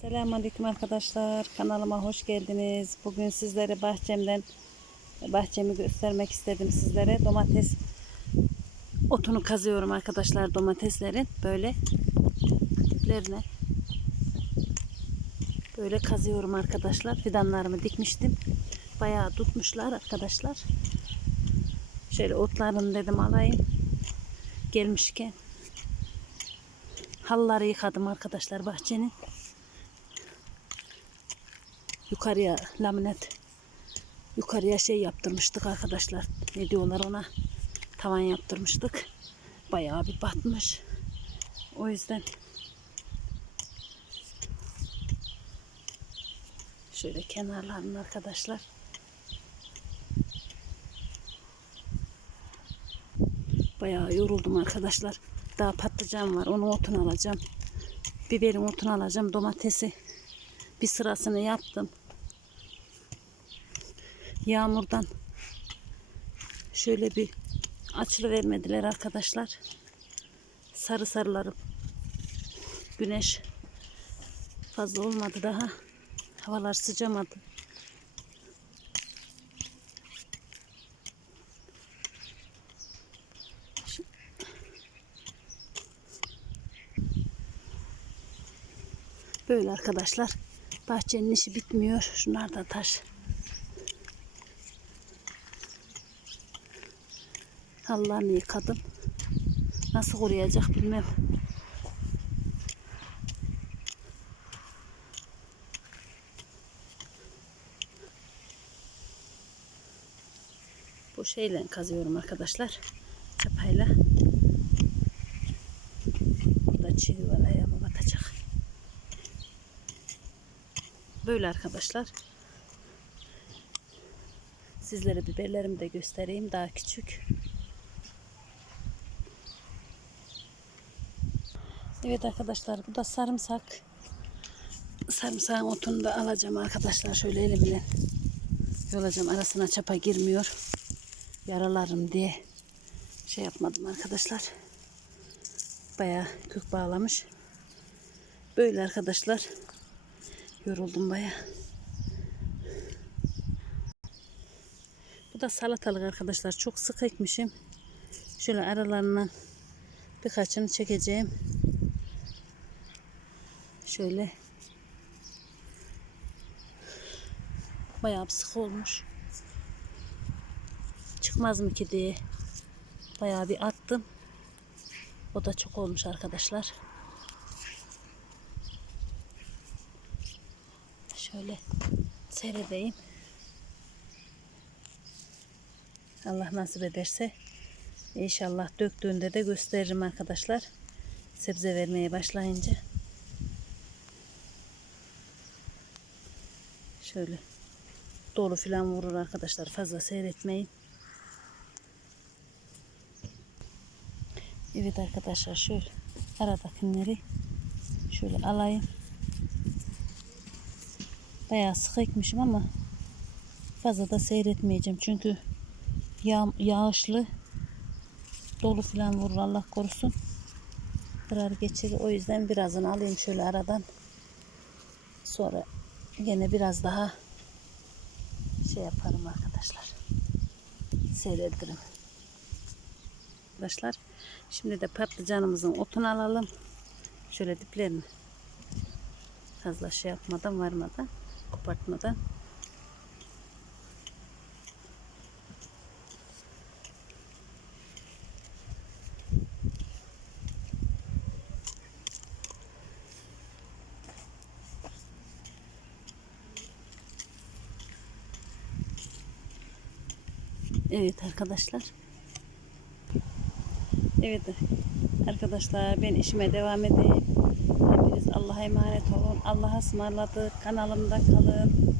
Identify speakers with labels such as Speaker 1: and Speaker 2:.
Speaker 1: Selamünaleyküm arkadaşlar. Kanalıma hoş geldiniz. Bugün sizlere bahçemden bahçemi göstermek istedim sizlere. Domates otunu kazıyorum arkadaşlar domateslerin böyle diplerine böyle kazıyorum arkadaşlar. Fidanlarımı dikmiştim. Bayağı tutmuşlar arkadaşlar. Şöyle otlarını dedim alayım. Gelmişken halıları yıkadım arkadaşlar bahçenin. Yukarıya laminat yukarıya şey yaptırmıştık arkadaşlar. Ne diyorlar ona? Tavan yaptırmıştık. Bayağı bir batmış. O yüzden şöyle kenarlarını arkadaşlar Bayağı yoruldum arkadaşlar. Daha patlıcan var. Onu otun alacağım. Biberin otunu alacağım. Domatesi bir sırasını yaptım. Yağmurdan şöyle bir açılı vermediler arkadaşlar. Sarı sarılarım. Güneş fazla olmadı daha. Havalar sıcamadı. Böyle arkadaşlar. Bahçenin işi bitmiyor. Şunlar da taş. Halılarını yıkadım. Nasıl koruyacak bilmem. Bu şeyle kazıyorum arkadaşlar. Çapayla. Burada çivi var ayağıma batacak. Böyle arkadaşlar. Sizlere biberlerimi de göstereyim. Daha küçük. Evet arkadaşlar bu da sarımsak. Sarımsağın otunu da alacağım arkadaşlar. Şöyle elimle yolacağım. Arasına çapa girmiyor. Yaralarım diye şey yapmadım arkadaşlar. Bayağı kök bağlamış. Böyle arkadaşlar. Yoruldum baya. Bu da salatalık arkadaşlar. Çok sık ekmişim. Şöyle aralarından birkaçını çekeceğim. Şöyle bayağı sık olmuş. Çıkmaz mı ki diye bayağı bir attım. O da çok olmuş arkadaşlar. Şöyle seyredeyim. Allah nasip ederse inşallah döktüğünde de gösteririm arkadaşlar. Sebze vermeye başlayınca. Şöyle dolu filan vurur arkadaşlar. Fazla seyretmeyin. Evet arkadaşlar şöyle aradakileri şöyle alayım. Bayağı sık ekmişim ama fazla da seyretmeyeceğim. Çünkü yağ, yağışlı dolu falan vurur Allah korusun. Kırar geçirir. O yüzden birazını alayım şöyle aradan. Sonra yine biraz daha şey yaparım arkadaşlar. Seyredirim. Arkadaşlar şimdi de patlıcanımızın otunu alalım. Şöyle diplerini fazla şey yapmadan varmadan kopartmadan Evet arkadaşlar. Evet arkadaşlar ben işime devam edeyim. Hepiniz Allah'a emanet olun. Allah'a ısmarladık. Kanalımda kalın.